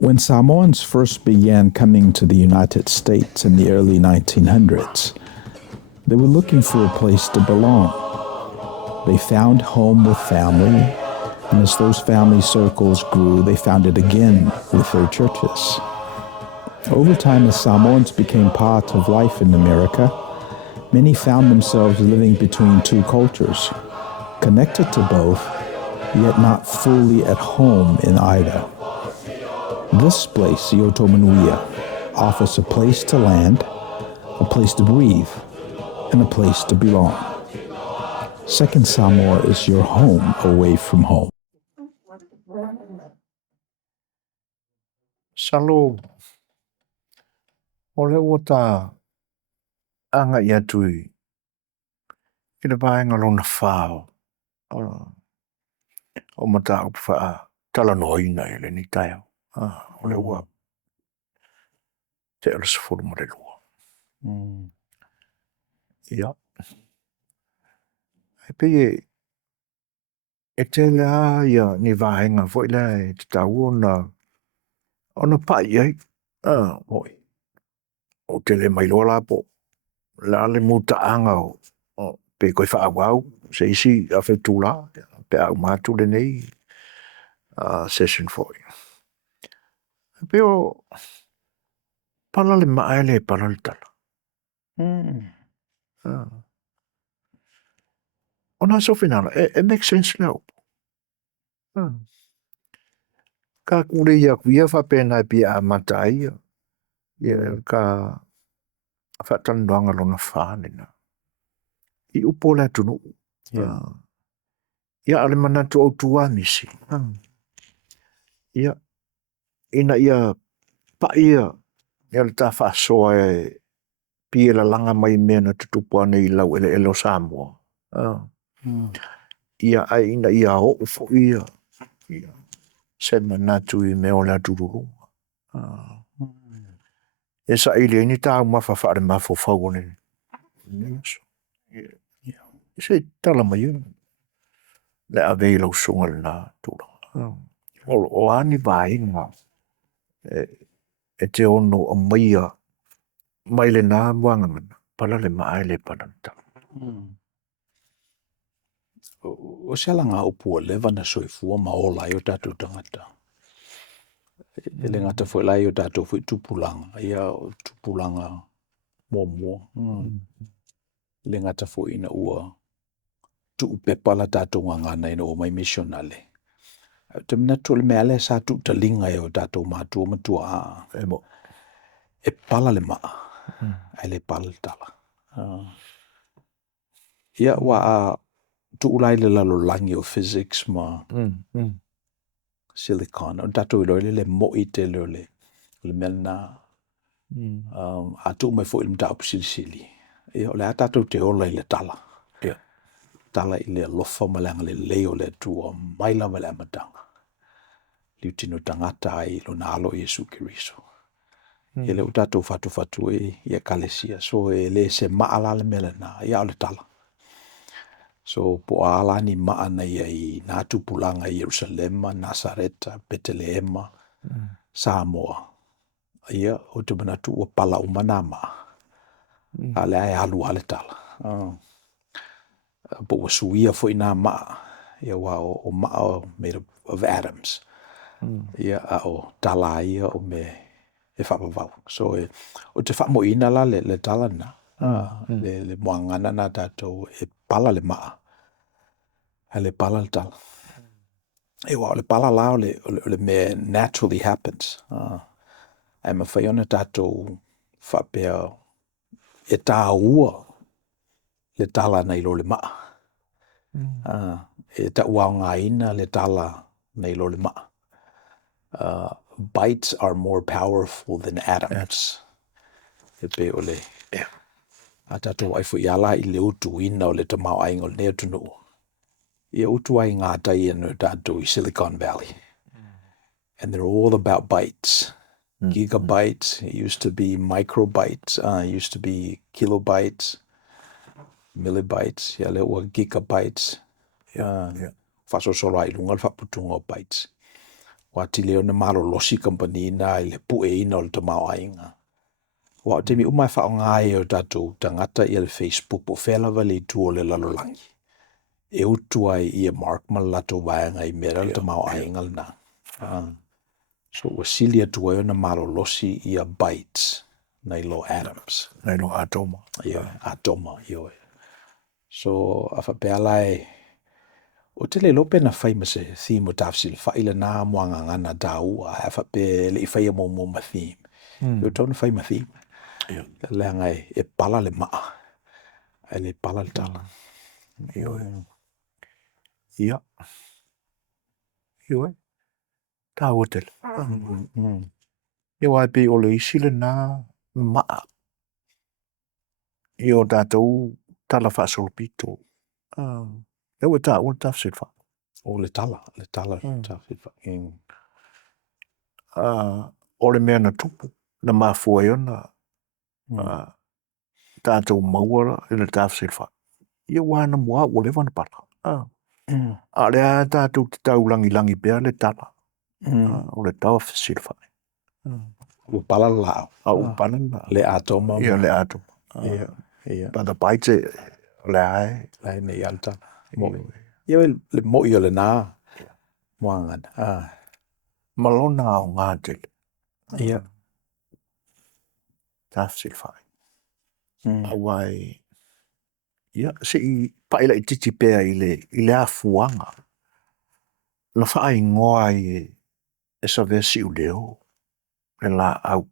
When Samoans first began coming to the United States in the early 1900s, they were looking for a place to belong. They found home with family, and as those family circles grew, they found it again with their churches. Over time, as Samoans became part of life in America, many found themselves living between two cultures, connected to both, yet not fully at home in either. This place, Manuia, offers a place to land, a place to breathe, and a place to belong. Second Samoa is your home away from home. Salo ole wata anga ia tui ina vaenga lona whao o mata o wha tala noina ele ni taia ole ua te ala sifuru mare lua ia e pe e te lea ia ni vaenga fo ila e te tau ona pai ai oi o te le mai loa la po la le muta anga o pe koe wha awau se isi a whi tūla pe au mātu le nei session foi pe o pala le maa le pala le tala ona so finala it makes sense now ka kure ia kuia wha pēnā pia a matai ia ka whatandoanga lona whānena I upo le tunu ia ale manatu au tua misi ia ina ia pa ia le ta whaasoa pia la langa mai mena tutupua nei lau ele o Samoa ia ai ina ia o ufo ia se manatu I meo le atururu e sa ili ni tau mawha whaare mawha whauone se tala mai le avei lau sunga le nā tūra o ani vaenga e te ono o maia mai le nā muangangana pala le maa le pananta O se ala ngā upua lewa na soifua ma o lai o tātou tangata. Ele ngata fo lai o tātou fo tupulanga. Ia o tupulanga mua. Le ngata fo ina ua tu pepala tātou ngangana ina o mai missionale. Te mina tole mea le sa tu talinga e o tātou mātua matua e pala le maa. Ai le pala le tala. Ia wa tu ulai le lalo langi o physics ma silicon. O tātou ilo le mo'i te leo le melna. A tu mai fo ilm ta upsili. Ia o le a tātou te ola I le tala. Tala I le lofa malanga le leo le tua maila male amatanga. Liu tino tangata ai lo nalo Yesu Kiriso. Ia le o tātou fatu ia kalesia. So le se maala le melena. Ia o le tala. So po ala ni maana ia I nā tupulanga I Jerusalema, Nasareta, Betelehema, Samoa. Ia o te manatu o pala umana maa. Ale ai alu ale tala. Po wasuia fo ina maa. Ia wa o maa made of atoms. Ia a o tala ia o me e whapawau. So o te whamo ina la le tala na. Le moangana na tātou e pala le maa. Le pala le tala. E wa le pala lao le me naturally happens. Ai mawhaiona tātou whapea e tā ua le tala nei lo le maa. E ta ua ngā ina le tala nei lo le maa. Bytes are more powerful than atoms. E pe o le. A tātou ai fu iala I le utu ina o le tamau aingo le nea tunu. Ia utu ai ngā tai anu tātou I Silicon Valley. And they're all about bytes. Gigabytes. It used to be microbytes. It used to be kilobytes. Millibytes. Ia le ua gigabytes. Whasosolo ai lunga le whaputunga o bytes. Wati leo na malo losi company na ile pu e ina o le tamau ainga. Wa te mi umai whao ngai o tatou tangata i le Facebook po whelava le tu o le lalolangi. E utu ai i Mark malato vaenga i mera le tamau ainga na. So wasilia tu ai na malo losi i a bites na ilo Adams. Nei no atoma. Atoma, yo. So afa pealai o te le lope na whai mase theme o tafsil whai le nā moanga ngana dau a afa pe le i whai mo ma theme. Yo tau na whai ma theme. Le ngai e pala le maa. E le pala le tala. Ia. Ioi. Tā hotel. Ia wai pe o le isi le nā maa. Ia o tātou tala whaasolopito. Ewa tā o tafsil wha. O le tala tafsil wha. O le mea na tupu. Na mafua iona. Tātou mauara i le tafsil wha. Ia wana mua o le wana pala. A lea tātou te tau langi pēr le tala. O le tau tafsil wha. O pala lao. O pala lao. Le atoma. Ia le atoma. Pada paite le ai. Lai nei alta. Ia le moi o le nā. Moangan. Malona o ngā tele. Ia. Tafsil wha. Awai. Ia, se I paila I titi pēr I le afuanga. Na wha ingoa e sa vesi u leo. Le la au.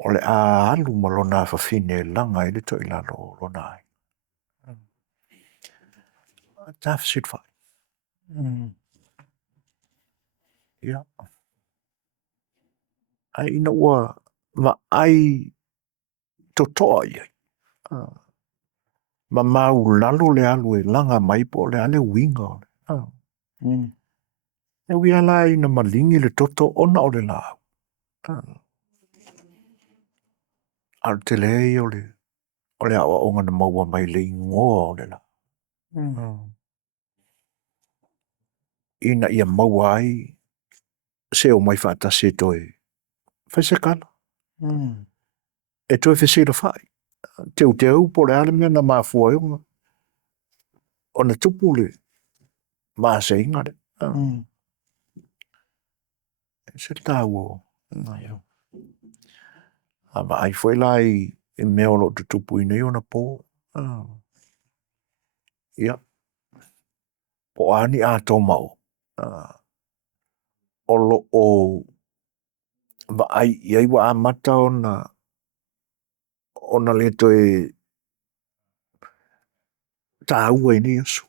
O le a alu malona whawhine langa I le to I lalo lona ai. Tafsil wha. Ia. Ai ina ua ma ai totoa ia. Ma mau lalo le alu e langa mai po le ale winga o le. E wia la ina malingi le toto ona o le lao. Al te lei o le awa onga na maua mai le ingoa o le lao. Ina ia maua ai se o mai whaatase toi. Whai se kala. E toi whese la whai. Teu po le ale mea na mafua yunga. O na tupu le maase inga le. Se tau o. Ama ai foi lai e mea lo tu tupu ina i ona po. Ia. Po ani a toma o. O lo o ma ai iai wa amata ona le toi ta ua ini yasu.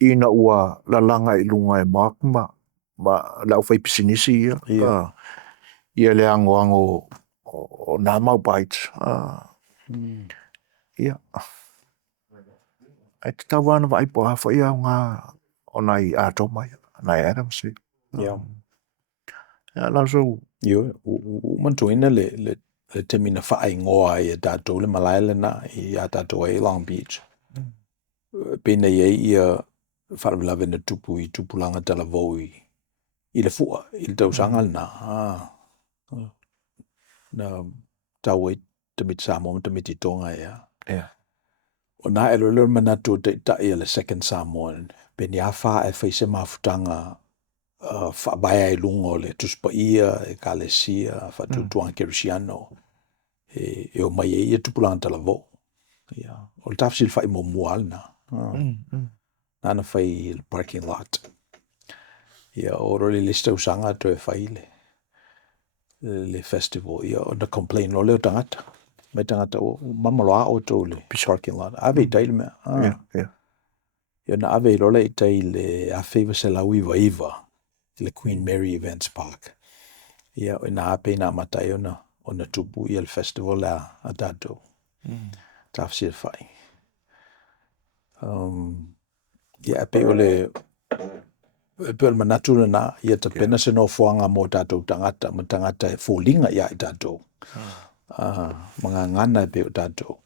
Ina ua la langa I lunga e makma ma lau fai pisinisi ia. Ia le ango o nā mau bait. Ia. Ai te tau wana wa aipo hafa ia ngā o nai ātoma ia. Nai Adams ia. Ia lau so. Ia, mantuina le te mina wha ingoa I a tātou le malaile na I a tātou e Long Beach. Pena ia wharamlawe na tupu I tupulanga tala vau I le fua, I le tausanga na. Na tau e tamit Samoa, tamit I tonga ia. O nā e lolo manatu te tai le second Samoan. Pena ia wha e whaise mafutanga whaabaya I lungo le tuspa ia, e kalesia, whatutuanga Kerisiano. E o mai ia tupulanga tala vau. O le tafsil whai mo mual na. Nana whai parking lot. Ia oro le lista usanga to e whai le festival. Ia o na complain o leo tangata. Mai tangata o mamaloa o to le parking lot. Ave taile mea. Ia na ave rola I taile a favor se lau iwa. Le Queen Mary Events Park. Ia o na ape na matai o na tupu I le festival a tatou. Tafsil whai. Ia ape o le Pel manatu na ia te pena se no fuanga mo tātou tangata, ma tangata e fōlinga ia I tātou. Mga ngana e peo tātou.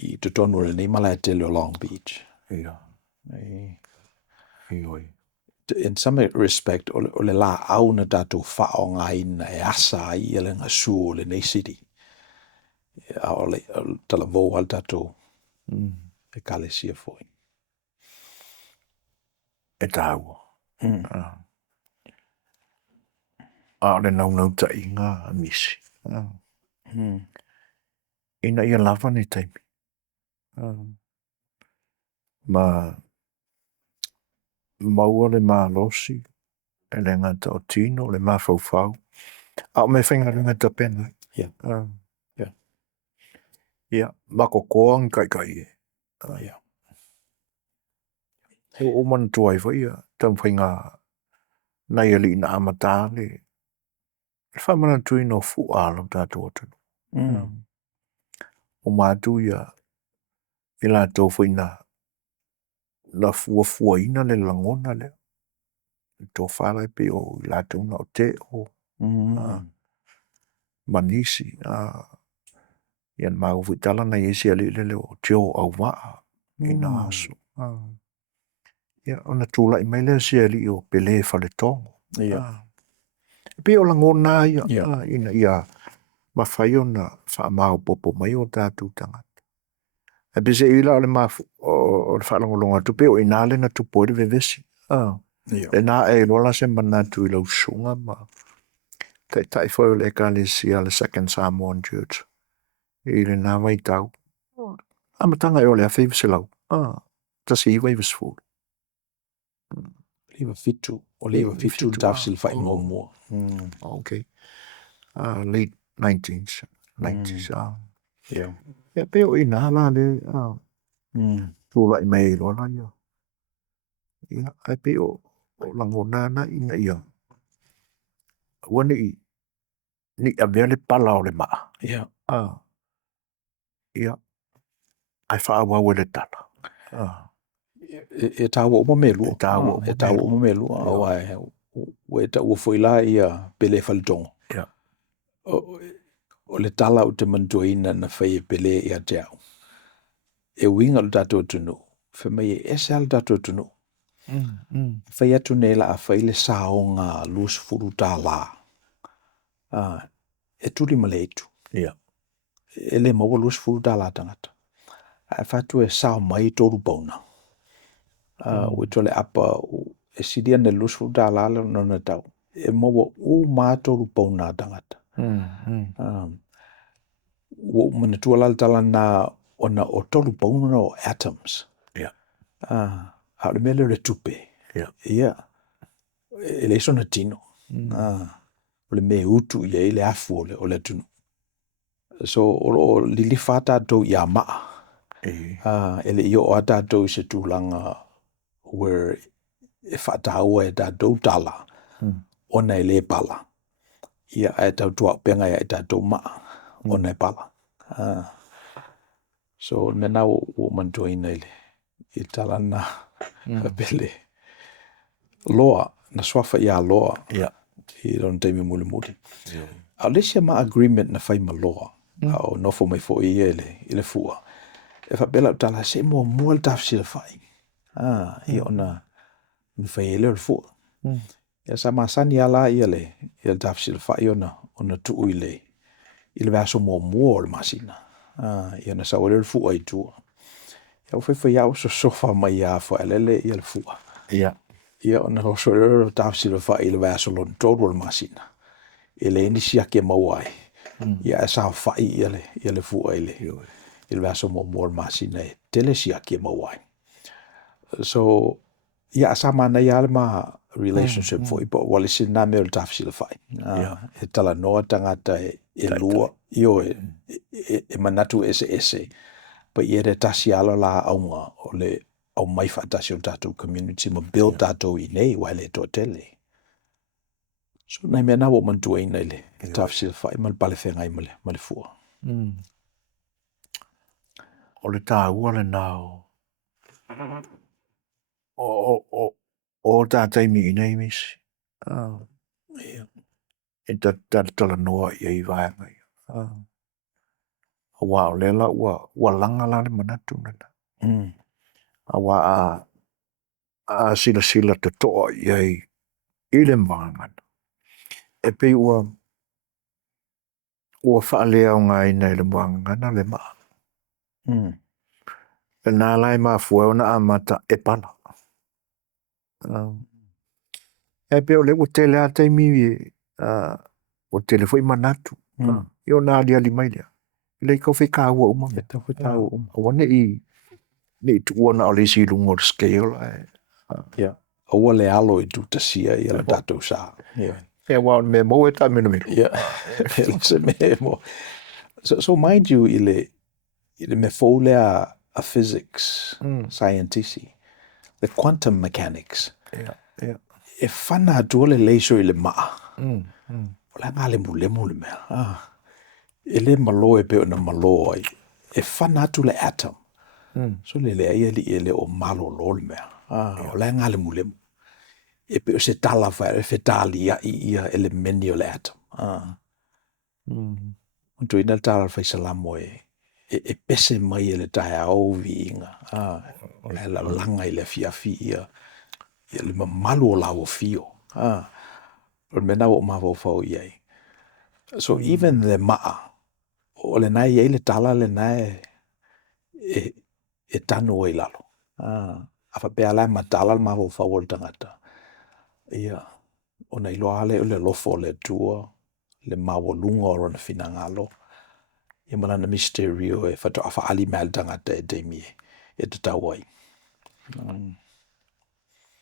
I tutonu le ni malai te leo Long Beach. Ia. Ioi. in some respect, o le la au na tātou whaonga ina e asa I le ngā su o le nei siri. O le tala vō al tātou e kalesia foi. E tāua. Le nau ta inga misi. Ina ia lava ni taimi. Maua le losi, e le ngata o tino, le mawhauwhau. O me whainga ta pena. Yeah. Ia, mako koang kai e. Yeah. He o man tuai whai ia, tam whainga nai ali na amata le. Le whamana tui no fu ala tātou atanu. O mātu ia, I la tau whaina la fua ina le langona le. Tō whalai pe o I la tau na o te o. Manisi. Ian mau vitala na yesi ali le o teo au maa. Ina aso. Ia, ona tūla I meile si ali o pele whale tongo. Pe o langona ia. Ina ia mawhai o na whaamau popo mai o tātou tangata. E bese ila o le mafu o le whalangolonga tupe o ina le na tupo le vevesi. Le nā e lola se manatu I lau sunga ma. Tai whai le ekalesia le Second Samoan Church. I le nā mai tau. Amatanga e o le a whewese lau. Tasi iwa iwa sfūru. Lewa fitu. O lewa fitu tafsil whai mō mua. Okay. Late 90s. Yeah. Ia pe o ina la le. Tūla I mei lola ia. Ia, ai pe o langona na ina ia. Wana ni a vele pala o le maa. Yeah. Ia. Ai whaawa o le tala. E tāua o mamelu. E tāua o mamelu. E tāua o mamelu. Au ai. Ue ta ua whaila ia pele whalitongo. Ia. O le tala o te manduina na whai e pele ia te au. E winga o tātou tunu. Whamai e ese al tātou tunu. Whai atu nei la a whai le saonga lus furu tā la. E turi male itu. Ia. E le maua lus furu tā la tangata. A whatu e sao mai toru pauna. Ue tole apa e sidia ne lus furu tā la le nona tau. E maua u mā toru pauna tangata. Wo mana tua lal tala na ona o toru pauna o atoms. Ia. Haole mele le tupe. Ia. Ia. E le sona tino. O le me utu ia I le afu o le tunu. So o lili whata tau ia maa. E le io o tātou I se tūlanga where e whata aua e tātou tala. Ona e le pala. Ia e tau tua penga e tātou maa. Ona e pala. So mena o mantua ina ile. I tala na pele. Loa, na swafa ia loa. Ia. I ron teimi muli muli. A lesia ma agreement na whai ma loa. Au nofo mai fo I ele fua. E whapela o tala se mua mua tafsi le whai. I ona mwhai ele o fua. Ia sa masani ala I ele tafsi le whai ona tuu I le vaso mua mua o le masina. I ona sa ole le fua I tua. Ia whai au so sofa mai a wha elele I le fua. Ia. Ia ona roso le tafsi le whai le vaso lon todo le masina. Ele ni siake mawai. Ia e sa whai I le fua il vaso mo mor masina e tele siake mawai. So ia sa mana ia le ma relationship foi but wale sin na me o tafsi le whai. E tala noa tangata e lua. Io e manatu ese. Pa ia re tasi ala la aunga o le au mai whaatasi o tātou community ma build tātou I nei wale to tele. So nai mea nawa mantua ina ile. Tafsi le whai mal pale whengai male fua. O le tā ua le nao. O tātai mi inei misi. E tala noa I ei vaenga. Wa o lela ua langa la le manatu nana. A wa sila te toa iai i le maangana. E pei ua whaalea o ngā ina i le maangana le maa. E nā lai maa fua o na amata e pala. E pei o le o tele a taimi o tele fwoi manatu. I o nā lia li mai lea. Le kau whi kā ua uma. Awa ne i tu ua na o le si lungo o scale. Aua le alo i tu tasia i ala tātou sā. E wā me mo e tā minu minu. Se me mo. So mind you, i le me fōlea a physics, scientisi, the quantum mechanics. E whana atua le leiso i le maa. O le ngā le mulemu le mea. E le malo e peo na malo ai. E whana atu le atom. So le ia li e le o malo lo le mea. O le ngā le mulemu. E peo se tala whaere, fe tali ia ele meni o le atom. Untu ina tala whai salamo e pese mai e le tae au vi inga. O le la langa i le fiafi ia. Ia le malu o lau o fio. O le mena o mawau fau iai. So even the maa, o le nai e le tala le nai e tanu o i lalo. Afa pea lai matala le mawau fau o le tangata. Ia, o nei loa le o le lofo le tua, le mawalunga o rana finangalo. Ia malana misterio e fato afa ali mea le tangata e teimi e te tawai.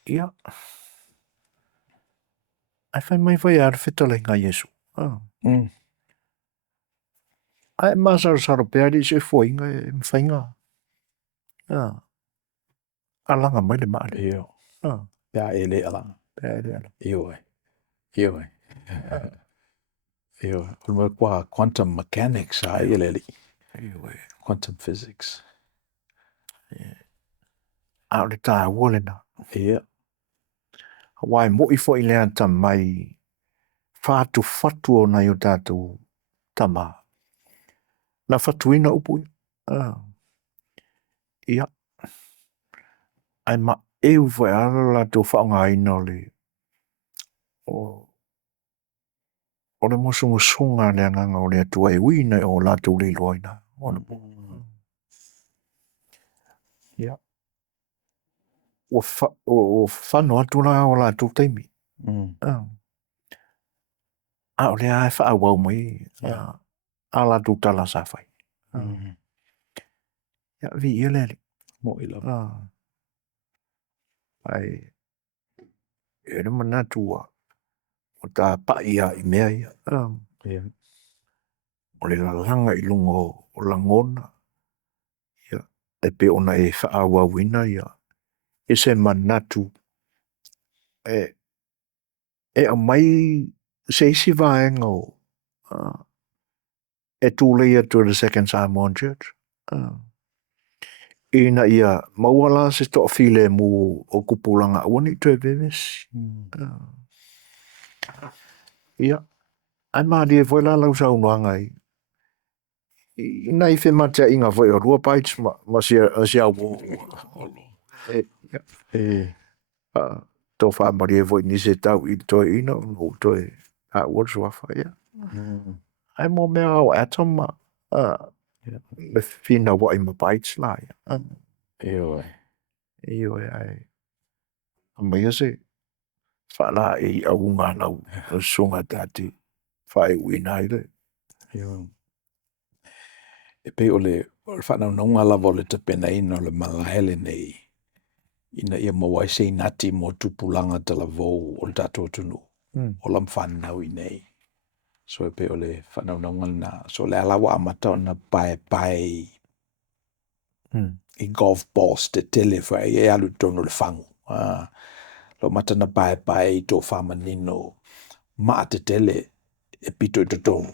Ia. Ai whai mai whai ar whetale ngā Yesu. Ai masar saro pea di se fwoi ngā e mwhainga. Alanga mai le maare. Ia. Pea e le alanga. Pea e le alanga. Ioi. Ioi. Ioi. Ulma kua quantum mechanics a e le li. Ioi. Quantum physics. A le tā ua le na. Ia. Wai mo i fwoi lea ta mai whātu whatu o nei o tātou tama. Na whatu ina upui. Ia. Ai ma eu fwoi ala la tō whaonga ina le. O le mosungu sunga le anganga o le atua e wina o la tō le loina. Ia. O whano atu la o la tō teimi. A o le a e whaawau mai. A la tō tala sa whai. Ia vi ia le li. Mo ila. Ai. E re manatua. O tā paia i mea ia. Ia. O le langa i lungo o langona. Ia. E pe ona e whaawau ina ia. E se manatu. E a mai se isi vaenga o. E tūleia to the Second Samoan Church. Ina ia mauala se toa file mu o kupulanga awani tue bebes. Ia. Ai maari e voila lau sa unuanga i. Ina i fe matea inga voi o rua paits ma sia wo. Tō wha maari e voi ni se tau i toi ina o toi a uotu wafa ia. Ai mo mea o atom ma. Le fina wa i ma paits la ia. Ioi. Ioi ai. Amai se. Whala e aunga nau sunga tati. Whae wina i le. Ioi. E pe o le whanau nonga lava o le tapena ina o le malaele nei. Ina ia mawai se inati mo tupulanga tala vau o le tato tunu. O lam whanau i nei. So e pe o le whanau nonga na. So le alawa amata o na pae i golf balls te tele whai e alu tono le whangu. Lo mata na pae i tō whamanino. Maa te tele e pito i tonu.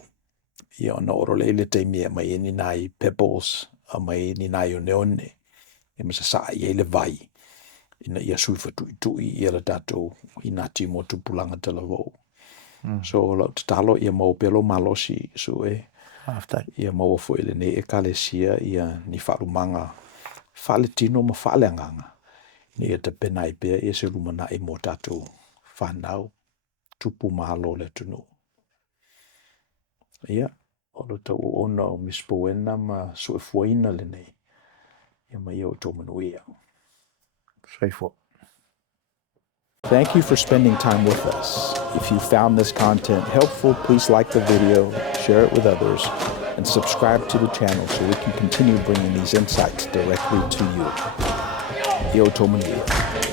Ia ona oro le teimia mai e ni nai pebbles, a mai ni nai o neone. E masa saa i ele vai. Ina ia sui tui ia la tatou i nati mo tupulanga tala vau. So lau tatalo ia mau pelo malosi so ia mau fo ele ne e kalesia ia ni wharumanga whale tino ma whale anganga. Ni e te penai pia e se lumana e mo tātou whanau, tupu mahalo le tunu. Ia, o lo tau ona o Miss Powena ma sue fuaina le nei. Ia mai o tō Manuia. Saifo. Thank you for spending time with us. If you found this content helpful, please like the video, share it with others, and subscribe to the channel so we can continue bringing these insights directly to you. Ia o tō Manuia.